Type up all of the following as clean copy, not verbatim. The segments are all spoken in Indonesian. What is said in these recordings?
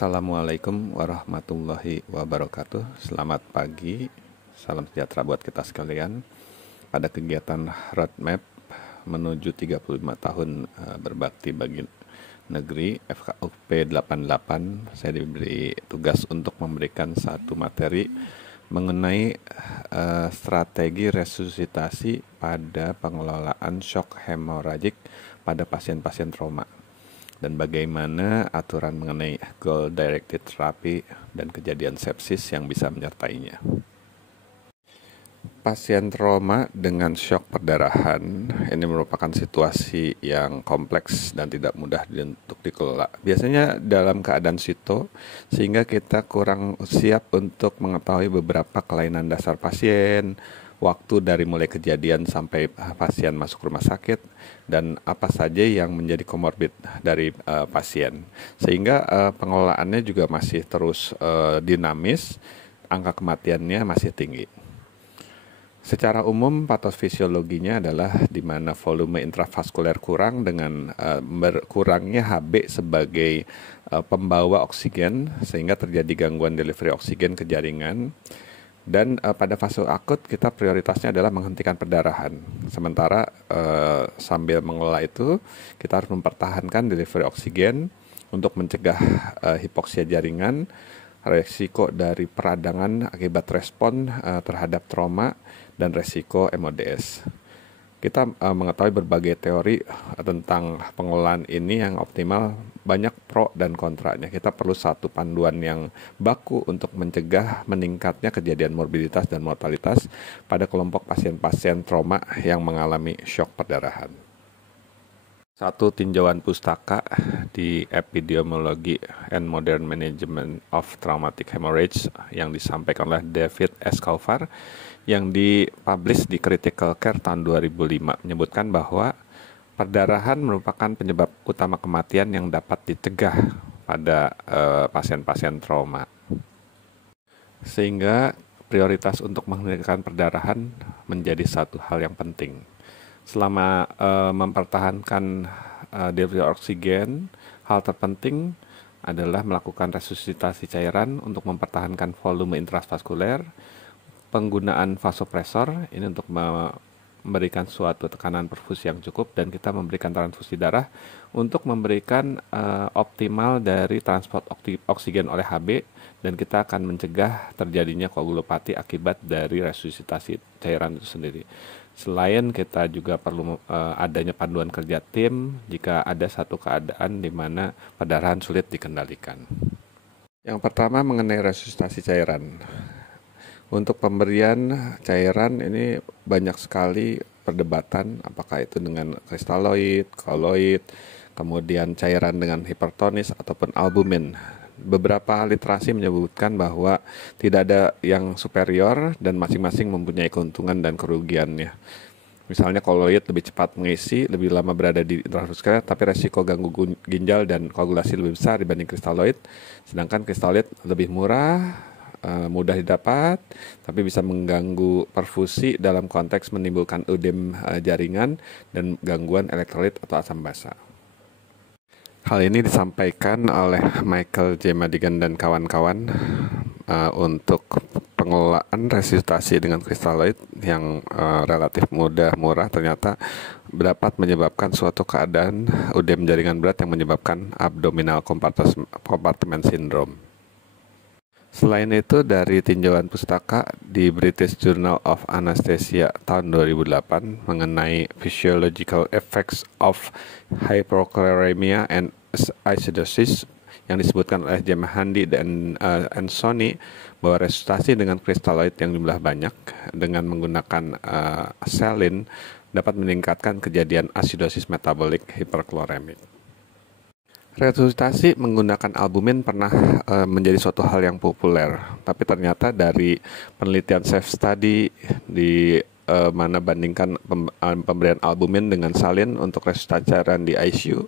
Assalamualaikum warahmatullahi wabarakatuh. Selamat pagi, salam sejahtera buat kita sekalian. Pada kegiatan roadmap menuju 35 tahun berbakti bagi negeri FKUP 88, saya diberi tugas untuk memberikan satu materi mengenai strategi resusitasi pada pengelolaan shock hemoragik pada pasien-pasien trauma, dan bagaimana aturan mengenai goal directed therapy dan kejadian sepsis yang bisa menyertainya. Pasien trauma dengan shock perdarahan ini merupakan situasi yang kompleks dan tidak mudah untuk dikelola. Biasanya dalam keadaan sito, sehingga kita kurang siap untuk mengetahui beberapa kelainan dasar pasien, waktu dari mulai kejadian sampai pasien masuk rumah sakit, dan apa saja yang menjadi komorbid dari pasien. Sehingga pengelolaannya juga masih terus dinamis, angka kematiannya masih tinggi. Secara umum patofisiologinya adalah di mana volume intravaskuler kurang dengan berkurangnya Hb sebagai pembawa oksigen, sehingga terjadi gangguan delivery oksigen ke jaringan. Dan pada fase akut kita prioritasnya adalah menghentikan perdarahan. Sementara sambil mengelola itu kita harus mempertahankan delivery oksigen untuk mencegah hipoksia jaringan, resiko dari peradangan akibat respon terhadap trauma, dan resiko MODS. Kita mengetahui berbagai teori tentang pengelolaan ini yang optimal, banyak pro dan kontranya. Kita perlu satu panduan yang baku untuk mencegah meningkatnya kejadian morbiditas dan mortalitas pada kelompok pasien-pasien trauma yang mengalami shock perdarahan. Satu tinjauan pustaka di Epidemiology and Modern Management of Traumatic Hemorrhage yang disampaikan oleh David Escobar yang dipublish di Critical Care tahun 2005 menyebutkan bahwa perdarahan merupakan penyebab utama kematian yang dapat dicegah pada pasien-pasien trauma. Sehingga prioritas untuk menghentikan perdarahan menjadi satu hal yang penting. Selama mempertahankan delivery oksigen, hal terpenting adalah melakukan resusitasi cairan untuk mempertahankan volume intravaskuler, penggunaan vasopresor ini untuk memberikan suatu tekanan perfusi yang cukup, dan kita memberikan transfusi darah untuk memberikan optimal dari transport oksigen oleh Hb, dan kita akan mencegah terjadinya koagulopati akibat dari resusitasi cairan itu sendiri. Selain kita juga perlu adanya panduan kerja tim jika ada satu keadaan di mana perdarahan sulit dikendalikan. Yang pertama mengenai resusitasi cairan. Untuk pemberian cairan ini banyak sekali perdebatan, apakah itu dengan kristaloid, koloid, kemudian cairan dengan hipertonis ataupun albumin. Beberapa literasi menyebutkan bahwa tidak ada yang superior dan masing-masing mempunyai keuntungan dan kerugiannya. Misalnya koloid lebih cepat mengisi, lebih lama berada di intravaskuler, tapi resiko ganggu ginjal dan koagulasi lebih besar dibanding kristaloid. Sedangkan kristaloid lebih murah, mudah didapat, tapi bisa mengganggu perfusi dalam konteks menimbulkan ödem jaringan dan gangguan elektrolit atau asam basa. Hal ini disampaikan oleh Michael J. Madigan dan kawan-kawan untuk pengelolaan resusitasi dengan kristaloid yang relatif murah ternyata dapat menyebabkan suatu keadaan ödem jaringan berat yang menyebabkan abdominal compartment syndrome. Selain itu, dari tinjauan pustaka di British Journal of Anesthesia tahun 2008 mengenai physiological effects of hypochloremia and acidosis yang disebutkan oleh James Handy dan Ansoni, bahwa resusitasi dengan kristaloid yang jumlah banyak dengan menggunakan saline dapat meningkatkan kejadian asidosis metabolik hiperkloremik. Resusitasi menggunakan albumin pernah menjadi suatu hal yang populer, tapi ternyata dari penelitian safe study di mana bandingkan pemberian albumin dengan salin untuk resusitasi cairan di ICU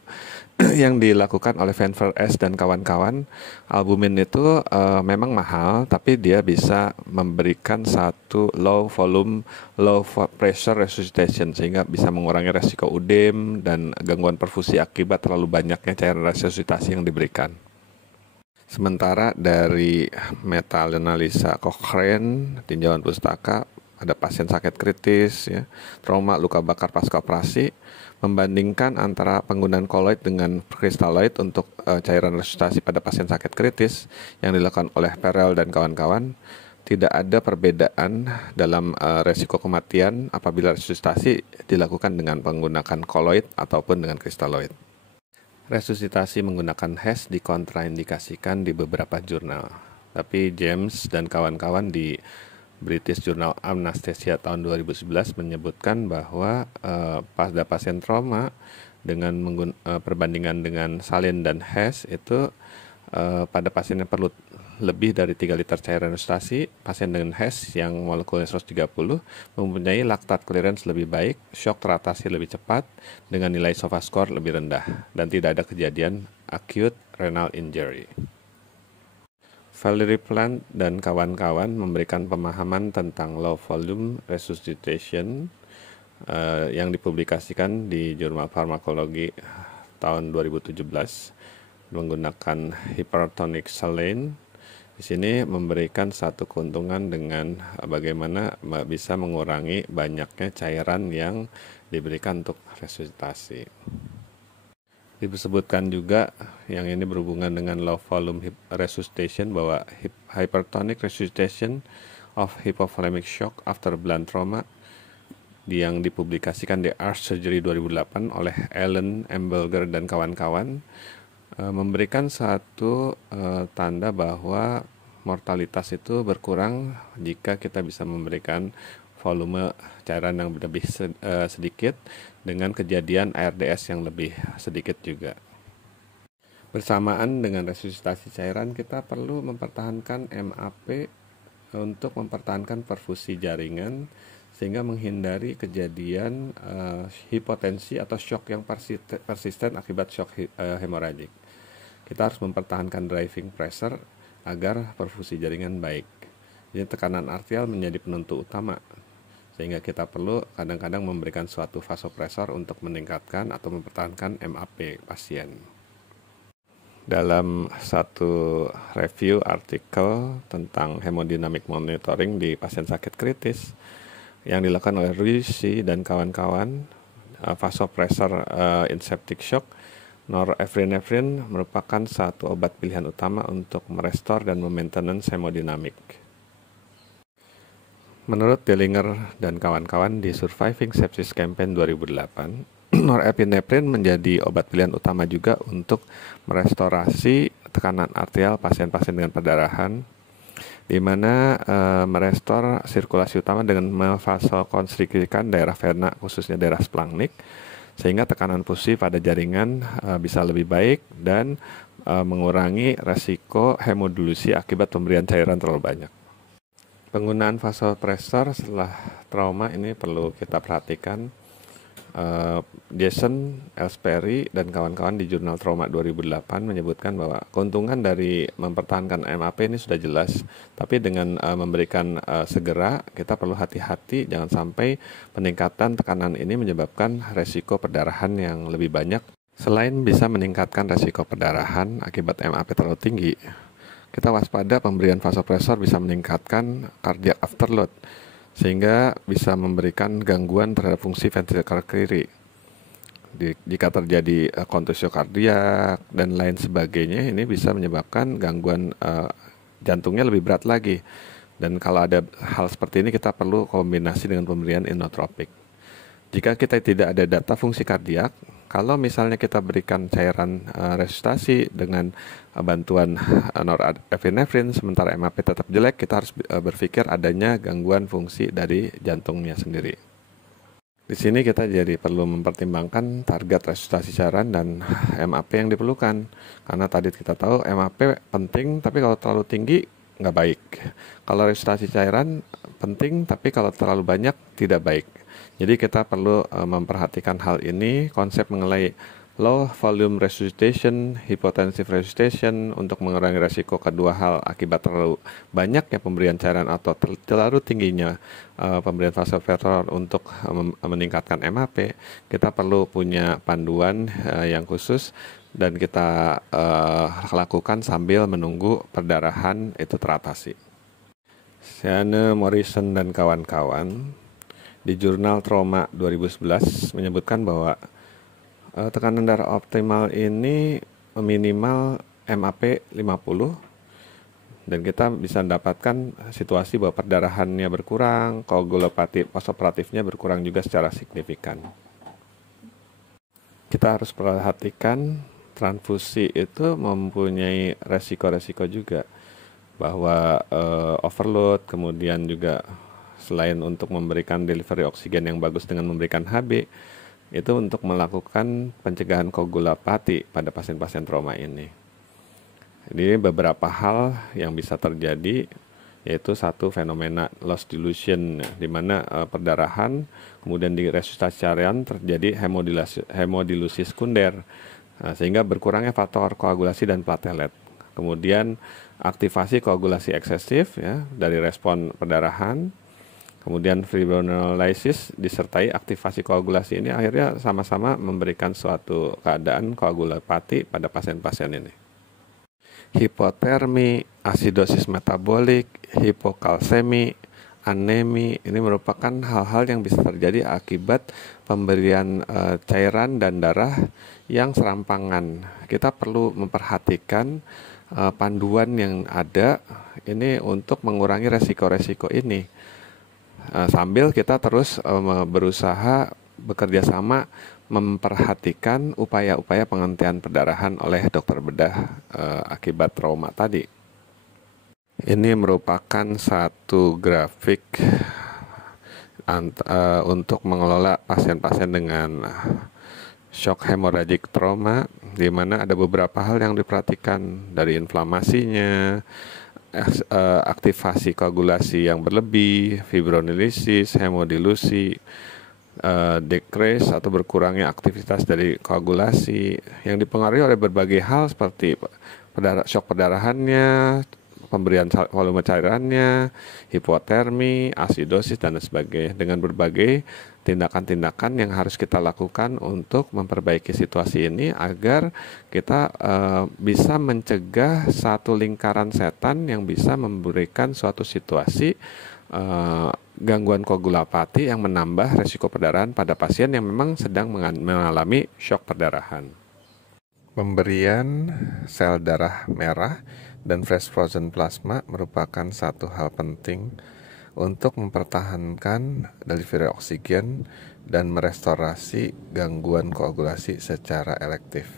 yang dilakukan oleh Van Der S dan kawan-kawan, albumin itu memang mahal, tapi dia bisa memberikan satu low volume, low pressure resuscitation, sehingga bisa mengurangi resiko ödem dan gangguan perfusi akibat terlalu banyaknya cairan resusitasi yang diberikan. Sementara dari meta-analisa Cochrane, tinjauan pustaka, ada pasien sakit kritis, ya, trauma, luka bakar pasca operasi, membandingkan antara penggunaan koloid dengan kristaloid untuk cairan resusitasi pada pasien sakit kritis yang dilakukan oleh Perel dan kawan-kawan, tidak ada perbedaan dalam resiko kematian apabila resusitasi dilakukan dengan menggunakan koloid ataupun dengan kristaloid. Resusitasi menggunakan HES dikontraindikasikan di beberapa jurnal, tapi James dan kawan-kawan di British Journal Anesthesia tahun 2011 menyebutkan bahwa pada pasien trauma dengan perbandingan dengan salin dan HES itu pada pasien yang perlu lebih dari 3 liter cairan resusitasi, pasien dengan HES yang molekulnya 130 mempunyai laktat clearance lebih baik, shock teratasi lebih cepat dengan nilai SOFA score lebih rendah, dan tidak ada kejadian acute renal injury. Valerie Plant dan kawan-kawan memberikan pemahaman tentang low volume resuscitation yang dipublikasikan di Jurnal Farmakologi tahun 2017 menggunakan hypertonic saline. Di sini memberikan satu keuntungan dengan bagaimana bisa mengurangi banyaknya cairan yang diberikan untuk resusitasi. Disebutkan juga yang ini berhubungan dengan low volume resuscitation bahwa hypertonic resuscitation of hypovolemic shock after blunt trauma yang dipublikasikan di Arch Surgery 2008 oleh Allen, Emberger, dan kawan-kawan memberikan satu tanda bahwa mortalitas itu berkurang jika kita bisa memberikan volume cairan yang lebih sedikit dengan kejadian ARDS yang lebih sedikit juga. Bersamaan dengan resusitasi cairan, kita perlu mempertahankan MAP untuk mempertahankan perfusi jaringan sehingga menghindari kejadian hipotensi atau shock yang persisten akibat shock hemoragik. Kita harus mempertahankan driving pressure agar perfusi jaringan baik. Jadi tekanan arterial menjadi penentu utama, sehingga kita perlu kadang-kadang memberikan suatu vasopresor untuk meningkatkan atau mempertahankan MAP pasien. Dalam satu review artikel tentang hemodynamic monitoring di pasien sakit kritis yang dilakukan oleh Ruisi dan kawan-kawan, vasopresor in septic shock, norepinephrine merupakan satu obat pilihan utama untuk merestore dan memaintenance hemodinamik. Menurut Dillinger dan kawan-kawan di Surviving Sepsis Campaign 2008, norepinephrine menjadi obat pilihan utama juga untuk merestorasi tekanan arterial pasien-pasien dengan perdarahan, di mana merestor sirkulasi utama dengan memvasokonstriksikan daerah vena, khususnya daerah splagnik, sehingga tekanan fusi pada jaringan bisa lebih baik dan mengurangi resiko hemodilusi akibat pemberian cairan terlalu banyak. Penggunaan vasopresor setelah trauma ini perlu kita perhatikan. Jason Ellsbury dan kawan-kawan di Jurnal Trauma 2008 menyebutkan bahwa keuntungan dari mempertahankan MAP ini sudah jelas, tapi dengan memberikan segera kita perlu hati-hati jangan sampai peningkatan tekanan ini menyebabkan resiko perdarahan yang lebih banyak. Selain bisa meningkatkan resiko perdarahan akibat MAP terlalu tinggi, kita waspada pemberian vasopresor bisa meningkatkan cardiac afterload, sehingga bisa memberikan gangguan terhadap fungsi ventrikel kiri. Jika terjadi kontusio kardiak dan lain sebagainya, ini bisa menyebabkan gangguan jantungnya lebih berat lagi. Dan kalau ada hal seperti ini, kita perlu kombinasi dengan pemberian inotropik. Jika kita tidak ada data fungsi kardiak, kalau misalnya kita berikan cairan resusitasi dengan bantuan norepinephrine sementara MAP tetap jelek, kita harus berpikir adanya gangguan fungsi dari jantungnya sendiri. Di sini kita jadi perlu mempertimbangkan target resusitasi cairan dan MAP yang diperlukan. Karena tadi kita tahu MAP penting, tapi kalau terlalu tinggi nggak baik. Kalau resusitasi cairan penting, tapi kalau terlalu banyak tidak baik. Jadi kita perlu memperhatikan hal ini, konsep mengenai Low volume resuscitation, hypotensive resuscitation untuk mengurangi resiko kedua hal akibat terlalu banyaknya pemberian cairan atau terlalu tingginya pemberian vasopresor untuk meningkatkan MAP. Kita perlu punya panduan yang khusus dan kita lakukan sambil menunggu perdarahan itu teratasi. Seane, Morrison, dan kawan-kawan di jurnal Trauma 2011 menyebutkan bahwa tekanan darah optimal ini minimal MAP 50 dan kita bisa mendapatkan situasi bahwa perdarahannya berkurang, koagulopati postoperatifnya berkurang juga secara signifikan. Kita harus perhatikan transfusi itu mempunyai resiko-resiko juga, bahwa overload, kemudian juga selain untuk memberikan delivery oksigen yang bagus dengan memberikan HB, itu untuk melakukan pencegahan koagulopati pada pasien-pasien trauma ini. Jadi beberapa hal yang bisa terjadi, yaitu satu fenomena loss dilution, di mana perdarahan kemudian di resusitasi cairan terjadi hemodilusi sekunder, sehingga berkurangnya faktor koagulasi dan platelet. Kemudian aktivasi koagulasi eksesif ya dari respon perdarahan. Kemudian fibrinolysis disertai aktivasi koagulasi ini akhirnya sama-sama memberikan suatu keadaan koagulopati pada pasien-pasien ini. Hipotermi, asidosis metabolik, hipokalsemi, anemi ini merupakan hal-hal yang bisa terjadi akibat pemberian cairan dan darah yang serampangan. Kita perlu memperhatikan panduan yang ada ini untuk mengurangi resiko-resiko ini. Sambil kita terus berusaha bekerja sama memperhatikan upaya-upaya penghentian perdarahan oleh dokter bedah akibat trauma tadi. Ini merupakan satu grafik untuk mengelola pasien-pasien dengan shock hemorrhagic trauma, di mana ada beberapa hal yang diperhatikan dari inflamasinya, aktivasi koagulasi yang berlebih, fibrinolysis, hemodilusi, decrease atau berkurangnya aktivitas dari koagulasi yang dipengaruhi oleh berbagai hal seperti shock perdarahannya, pemberian volume cairannya, hipotermi, asidosis, dan sebagainya, dengan berbagai tindakan-tindakan yang harus kita lakukan untuk memperbaiki situasi ini agar kita bisa mencegah satu lingkaran setan yang bisa memberikan suatu situasi gangguan koagulopati yang menambah resiko perdarahan pada pasien yang memang sedang mengalami shock perdarahan. Pemberian sel darah merah dan fresh frozen plasma merupakan satu hal penting untuk mempertahankan delivery oksigen dan merestorasi gangguan koagulasi secara elektif.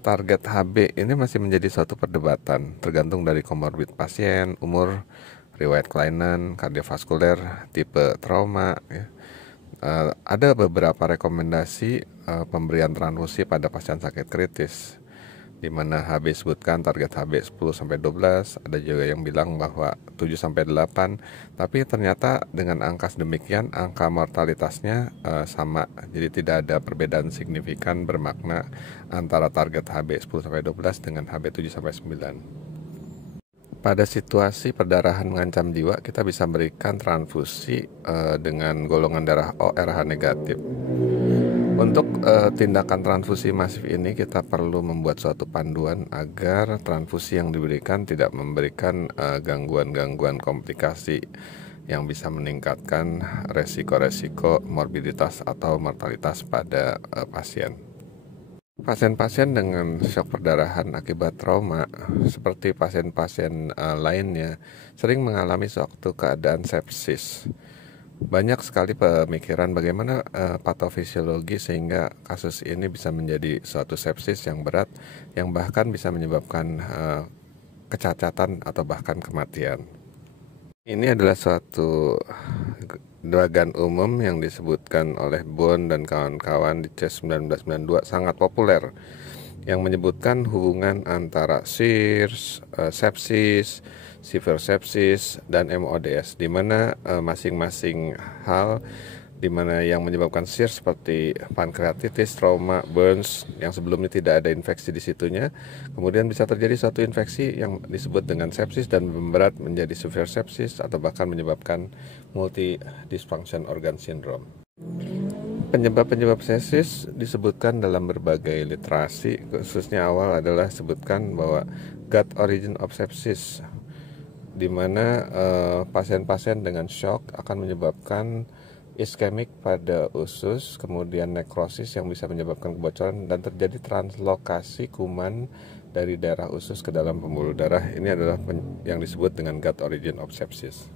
Target HB ini masih menjadi suatu perdebatan, tergantung dari komorbid pasien, umur, riwayat kelainan, kardiovaskuler, tipe trauma. Ya. Ada beberapa rekomendasi pemberian transfusi pada pasien sakit kritis, di mana HB sebutkan target HB 10-12, ada juga yang bilang bahwa 7-8, tapi ternyata dengan angka sedemikian, angka mortalitasnya sama, jadi tidak ada perbedaan signifikan bermakna antara target HB 10-12 dengan HB 7-9. Pada situasi perdarahan mengancam jiwa, kita bisa berikan transfusi dengan golongan darah ORH negatif. Untuk tindakan transfusi masif ini kita perlu membuat suatu panduan agar transfusi yang diberikan tidak memberikan gangguan-gangguan komplikasi yang bisa meningkatkan resiko-resiko morbiditas atau mortalitas pada pasien. Pasien-pasien dengan shock perdarahan akibat trauma seperti pasien-pasien lainnya sering mengalami suatu keadaan sepsis. Banyak sekali pemikiran bagaimana patofisiologi sehingga kasus ini bisa menjadi suatu sepsis yang berat yang bahkan bisa menyebabkan kecacatan atau bahkan kematian. Ini adalah suatu dugaan umum yang disebutkan oleh Bond dan kawan-kawan di CHEST 1992 sangat populer, yang menyebutkan hubungan antara SIRS, sepsis, severe sepsis, dan MODS, di mana masing-masing hal di mana yang menyebabkan SIRS seperti pankreatitis, trauma, burns yang sebelumnya tidak ada infeksi di situnya. Kemudian bisa terjadi suatu infeksi yang disebut dengan sepsis dan memberat menjadi severe sepsis atau bahkan menyebabkan multi dysfunction organ syndrome. Penyebab-penyebab sepsis disebutkan dalam berbagai literasi, khususnya awal adalah sebutkan bahwa gut origin of sepsis, di mana pasien-pasien dengan shock akan menyebabkan iskemik pada usus, kemudian nekrosis yang bisa menyebabkan kebocoran dan terjadi translokasi kuman dari daerah usus ke dalam pembuluh darah. Ini adalah yang disebut dengan gut origin of sepsis.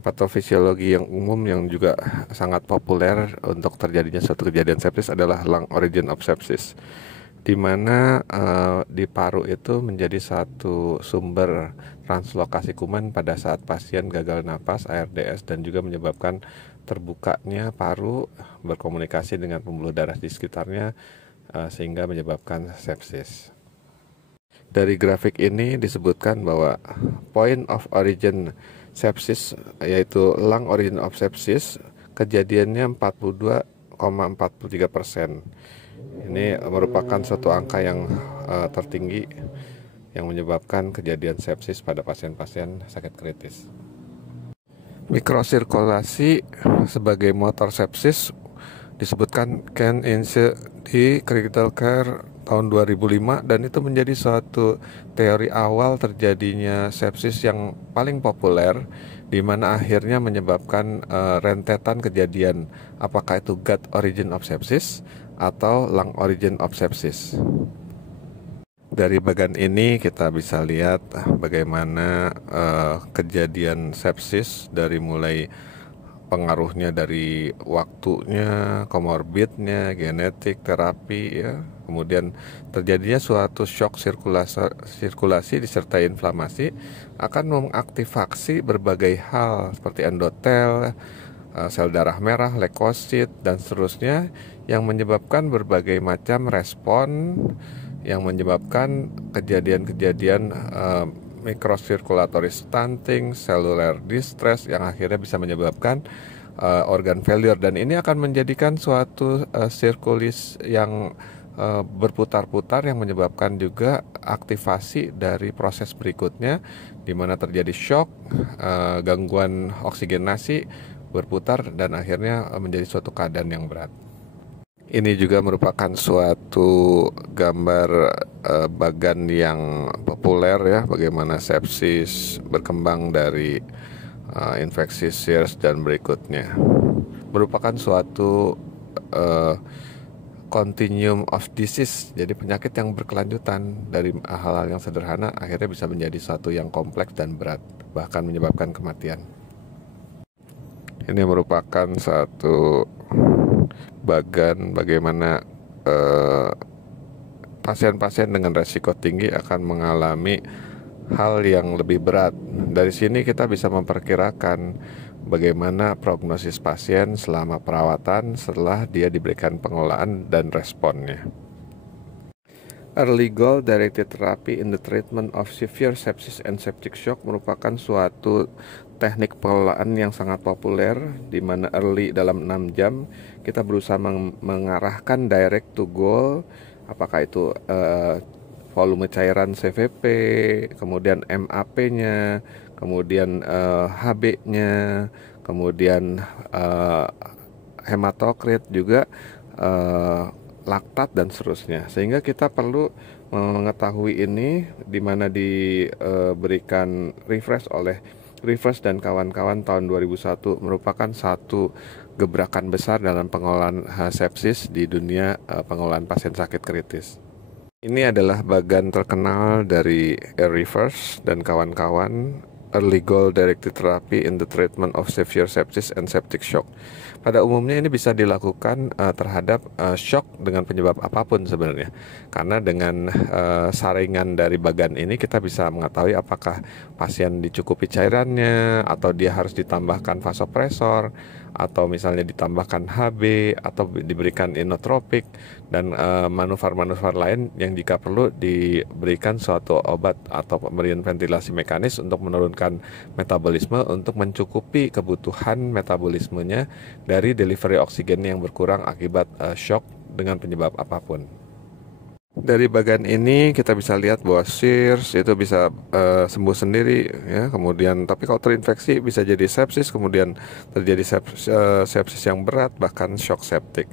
Patofisiologi yang umum yang juga sangat populer untuk terjadinya suatu kejadian sepsis adalah lung origin of sepsis, di mana di paru itu menjadi satu sumber translokasi kuman pada saat pasien gagal napas, ARDS, dan juga menyebabkan terbukanya paru berkomunikasi dengan pembuluh darah di sekitarnya sehingga menyebabkan sepsis. Dari grafik ini disebutkan bahwa point of origin sepsis, yaitu lung origin of sepsis, kejadiannya 42,43%. Ini merupakan suatu angka yang tertinggi yang menyebabkan kejadian sepsis pada pasien-pasien sakit kritis. Mikrosirkulasi sebagai motor sepsis disebutkan Ken Ince di Critical Care tahun 2005, dan itu menjadi suatu teori awal terjadinya sepsis yang paling populer, di mana akhirnya menyebabkan rentetan kejadian, apakah itu gut origin of sepsis atau lung origin of sepsis. Dari bagian ini kita bisa lihat bagaimana kejadian sepsis dari mulai pengaruhnya dari waktunya, komorbidnya, genetik, terapi, ya. Kemudian terjadinya suatu shock sirkulasi disertai inflamasi akan mengaktifasi berbagai hal seperti endotel, sel darah merah, leukosit, dan seterusnya, yang menyebabkan berbagai macam respon yang menyebabkan kejadian-kejadian microcirculatory stunting, cellular distress yang akhirnya bisa menyebabkan organ failure, dan ini akan menjadikan suatu sirkulis yang berputar-putar yang menyebabkan juga aktivasi dari proses berikutnya, di mana terjadi shock, gangguan oksigenasi berputar, dan akhirnya menjadi suatu keadaan yang berat. Ini juga merupakan suatu gambar bagan yang populer, ya, bagaimana sepsis berkembang dari infeksi SIRS dan berikutnya. Merupakan suatu continuum of disease, jadi penyakit yang berkelanjutan dari hal-hal yang sederhana akhirnya bisa menjadi suatu yang kompleks dan berat, bahkan menyebabkan kematian. Ini merupakan satu bagan bagaimana pasien-pasien dengan resiko tinggi akan mengalami hal yang lebih berat. Dari sini kita bisa memperkirakan bagaimana prognosis pasien selama perawatan setelah dia diberikan pengelolaan dan responnya. Early goal directed therapy in the treatment of severe sepsis and septic shock merupakan suatu teknik pengelolaan yang sangat populer, di mana early dalam 6 jam kita berusaha mengarahkan direct to goal, apakah itu volume cairan CVP, kemudian MAP-nya, kemudian HB-nya, kemudian hematokrit juga, laktat, dan seterusnya. Sehingga kita perlu mengetahui ini, di mana diberikan refresh oleh Rivers dan kawan-kawan tahun 2001, merupakan satu gebrakan besar dalam pengelolaan sepsis di dunia pengelolaan pasien sakit kritis. Ini adalah bagan terkenal dari Rivers dan kawan-kawan, Early Goal Directed Therapy in the Treatment of Severe Sepsis and Septic Shock. Pada umumnya ini bisa dilakukan terhadap shock dengan penyebab apapun sebenarnya. Karena dengan saringan dari bagan ini kita bisa mengetahui apakah pasien dicukupi cairannya, atau dia harus ditambahkan vasopresor, atau misalnya ditambahkan HB atau diberikan inotropik dan manuver-manuver lain yang jika perlu diberikan suatu obat atau pemberian ventilasi mekanis untuk menurunkan metabolisme untuk mencukupi kebutuhan metabolismenya dari delivery oksigen yang berkurang akibat shock dengan penyebab apapun. Dari bagian ini kita bisa lihat bahwa SIRS itu bisa sembuh sendiri ya, kemudian tapi kalau terinfeksi bisa jadi sepsis, kemudian terjadi sepsis yang berat, bahkan shock septic.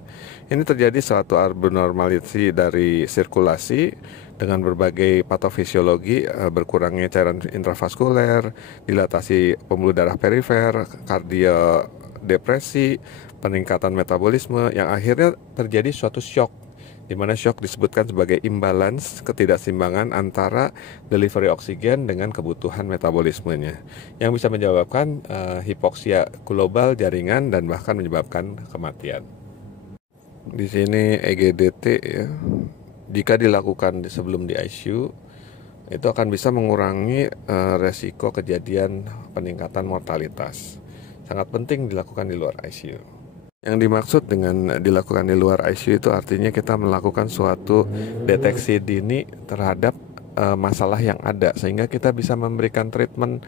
Ini terjadi suatu abnormality dari sirkulasi dengan berbagai patofisiologi, berkurangnya cairan intravaskuler, dilatasi pembuluh darah perifer, kardiodepresi, peningkatan metabolisme yang akhirnya terjadi suatu shock, di mana shock disebutkan sebagai imbalance, ketidakseimbangan antara delivery oksigen dengan kebutuhan metabolismenya, yang bisa menyebabkan hipoksia global jaringan dan bahkan menyebabkan kematian. Di sini EGDT ya, jika dilakukan sebelum di ICU, itu akan bisa mengurangi resiko kejadian peningkatan mortalitas. Sangat penting dilakukan di luar ICU. Yang dimaksud dengan dilakukan di luar ICU itu artinya kita melakukan suatu deteksi dini terhadap masalah yang ada, sehingga kita bisa memberikan treatment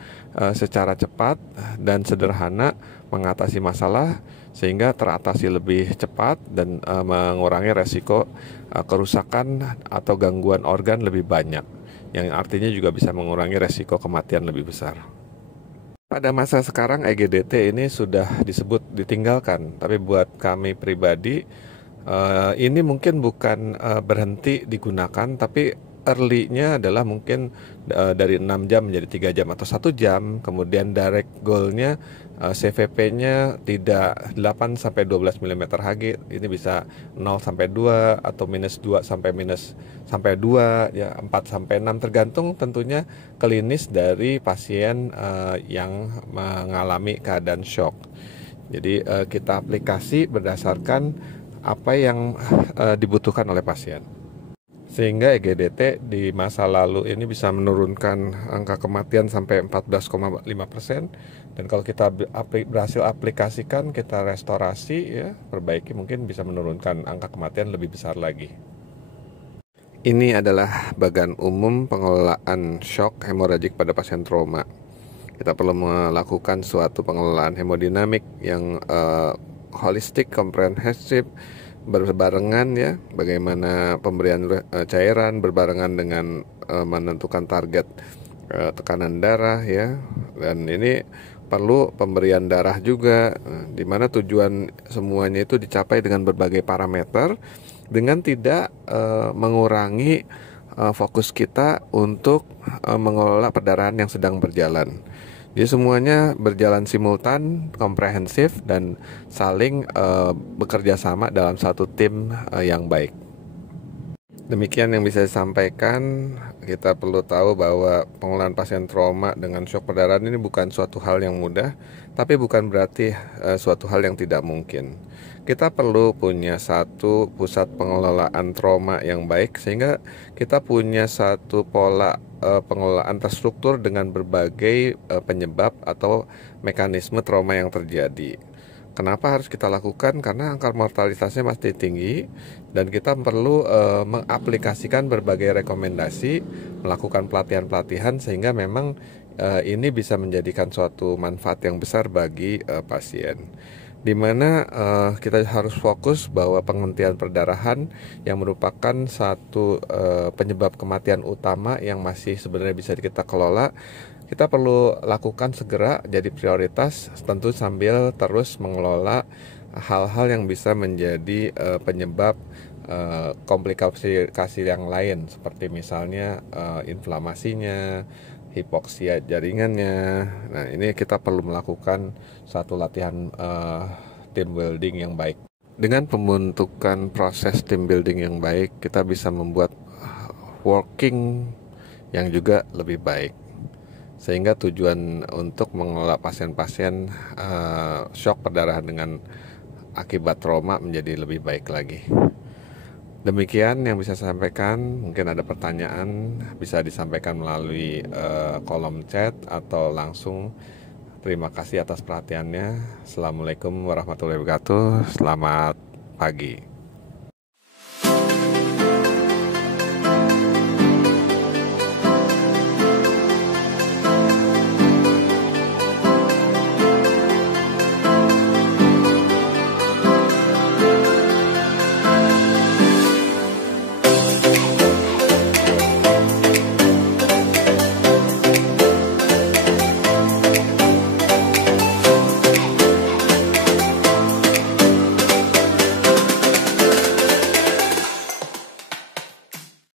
secara cepat dan sederhana mengatasi masalah sehingga teratasi lebih cepat dan mengurangi resiko kerusakan atau gangguan organ lebih banyak, yang artinya juga bisa mengurangi resiko kematian lebih besar. Pada masa sekarang EGDT ini sudah disebut ditinggalkan, tapi buat kami pribadi ini mungkin bukan berhenti digunakan, tapi early-nya adalah mungkin dari 6 jam menjadi 3 jam atau 1 jam, kemudian direct goal-nya CVP-nya tidak 8 sampai 12 mm Hg, ini bisa 0 sampai 2 atau minus 2 sampai minus sampai 2 ya, 4 sampai 6 tergantung tentunya klinis dari pasien yang mengalami keadaan shock. Jadi kita aplikasi berdasarkan apa yang dibutuhkan oleh pasien. Sehingga EGDT di masa lalu ini bisa menurunkan angka kematian sampai 14,5%, dan kalau kita berhasil aplikasikan, kita restorasi ya, perbaiki, mungkin bisa menurunkan angka kematian lebih besar lagi. Ini adalah bagian umum pengelolaan shock hemoragik pada pasien trauma. Kita perlu melakukan suatu pengelolaan hemodinamik yang holistik, komprehensif, berbarengan ya, bagaimana pemberian cairan berbarengan dengan menentukan target tekanan darah ya, dan ini perlu pemberian darah juga, di mana tujuan semuanya itu dicapai dengan berbagai parameter dengan tidak mengurangi fokus kita untuk mengelola perdarahan yang sedang berjalan. Jadi semuanya berjalan simultan, komprehensif, dan saling bekerja sama dalam satu tim yang baik. Demikian yang bisa disampaikan. Kita perlu tahu bahwa pengelolaan pasien trauma dengan shock perdarahan ini bukan suatu hal yang mudah, tapi bukan berarti suatu hal yang tidak mungkin. Kita perlu punya satu pusat pengelolaan trauma yang baik, sehingga kita punya satu pola pengelolaan terstruktur dengan berbagai penyebab atau mekanisme trauma yang terjadi. Kenapa harus kita lakukan? Karena angka mortalitasnya masih tinggi, dan kita perlu mengaplikasikan berbagai rekomendasi, melakukan pelatihan-pelatihan, sehingga memang ini bisa menjadikan suatu manfaat yang besar bagi pasien. Di mana kita harus fokus bahwa penghentian perdarahan yang merupakan satu penyebab kematian utama yang masih sebenarnya bisa kita kelola, kita perlu lakukan segera jadi prioritas, tentu sambil terus mengelola hal-hal yang bisa menjadi penyebab komplikasi yang lain, seperti misalnya inflamasinya, hipoksia jaringannya. Nah, ini kita perlu melakukan satu latihan team building yang baik. Dengan pembentukan proses team building yang baik, kita bisa membuat working yang juga lebih baik, sehingga tujuan untuk mengelola pasien-pasien shock perdarahan dengan akibat trauma menjadi lebih baik lagi. Demikian yang bisa saya sampaikan. Mungkin ada pertanyaan bisa disampaikan melalui kolom chat atau langsung Terima kasih atas perhatiannya. Assalamualaikum warahmatullahi wabarakatuh. Selamat pagi.